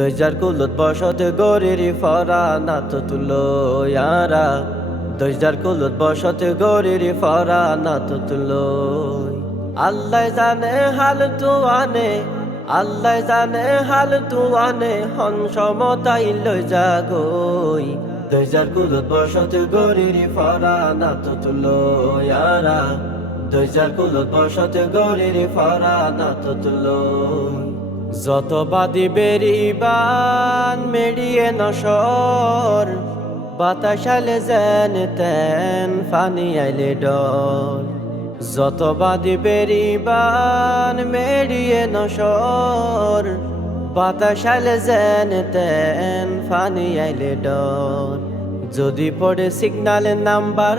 দৈজার কুলত বসতে গরির ফরা না তো তুলো ইয়ারা দৈজার কুলত বসতে গরির ফরা না তো তুলো আল্লাহ জানে হাল তুয়ানে আল্লাহ জানে হাল তুয়ানে হন সমতাই লই জাগই দৈজার কুলত বসতে গরির ফরা না তো তুলো ইয়ারা দৈজার কুলত বসতে গরির ফরা না তো তুলো যত বাদি বেরিবান মেরিয়ে নসর বাতাসালে যেন তেন ফানি আইলে ডর যত বাদি বেরিবান মেরিয়ে নসর বাতাসালে যেন তেন ফানি আইলে ডর যদি পড়ে সিগনালের নাম্বার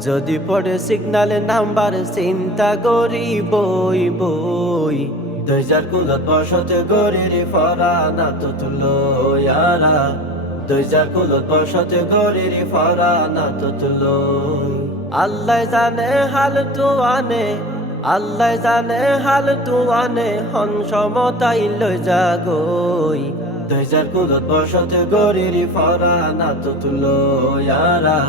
যদি পড়ে সিগনালের নাম্বার চিন্তা করি বই বই দৈজার কুলত বসতে গরির ফরা না তো তুলো ইয়ারা দৈজার কুলত বসতে গরির ফরা না তো তুলো আল্লাহ জানে হাল তুয়ানে আল্লাহ জানে হাল তুয়ানে হন সমতাই লই জাগই দৈজার কুলত বসতে গরির ফরা না তো তুলো ইয়ারা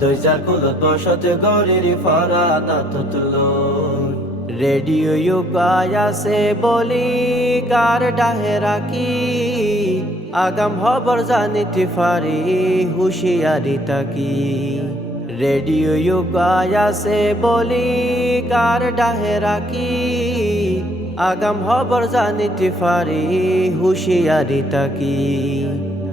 দৈজার কুলত বসতে গরির ফরা না তো তুলো রেডিও ইউগায়াসে বলি কার ডাহে রাখি আগাম খবর জানিতে পারি হুঁশিয়ারি তাকি রেডিও ইউগায়াসে বলি কার ডাহে রাখি আগাম খবর জানিতে পারি হুঁশিয়ারি তাকি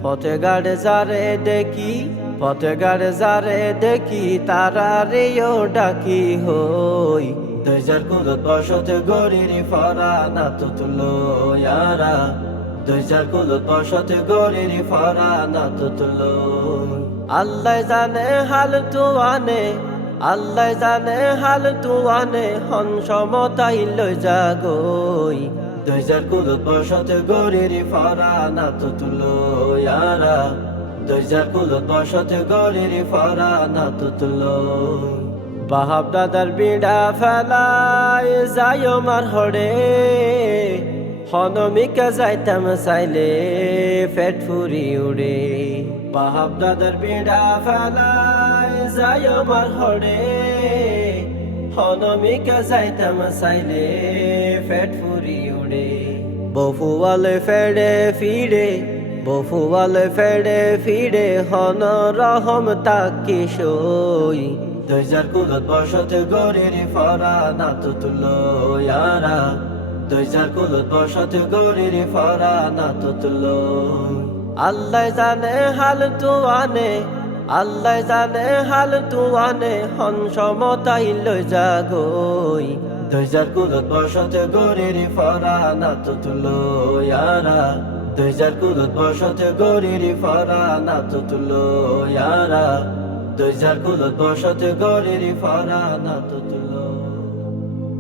পথে গাড়ে যারে দেখি পথে গাড়ে যারে দেখি তারা রেও ডাকি হই দৈজার কুলত বসতে গরির ফরা না তো তুলো ইয়ারা দৈজার কুলত বসতে গরির ফরা না তো তুলো আল্লাহ জানে হাল তুয়ানে আল্লাহ জানে হাল তুয়ানে হন সমতাই লই জাগই দৈজার কুলত বসতে গরির ফরা না তো তুলো ইয়ারা দৈজার কুলত বসতে গরির ফরা না তো তুলো বাহাব দাদার বিড়া ফেলায় যায় মার হড়ে হনমিকা যাইতাম চাইলে ফেট ফুরি উড়ে বাহাব দাদার বিড়া ফেলায় যায় মার হড়ে হনমিকা যাইতাম চাইলে ফেট ফুরি উড়ে বফুয়ালে ফেড়ে ফিরে বফুয়ালে ফেড়ে ফিরে হন রহম তাকি সই দৈজার কুলত বসতে গরির ফরা না তো তুলো ইয়ারা দৈজার কুলত বসতে গরির ফরা না তো তুলো আল্লাহ জানে হাল তুয়ানে আল্লাহ জানে হাল তুয়ানে হন সমতাই লই জাগই দৈজার কুলত বসতে গরির ফরা না তো তুলো ইয়ারা দৈজার কুলত বসতে গরির ফরা না তো তুলো ইয়ারা দৈজার কুলত বসতে গরির ফরা না তো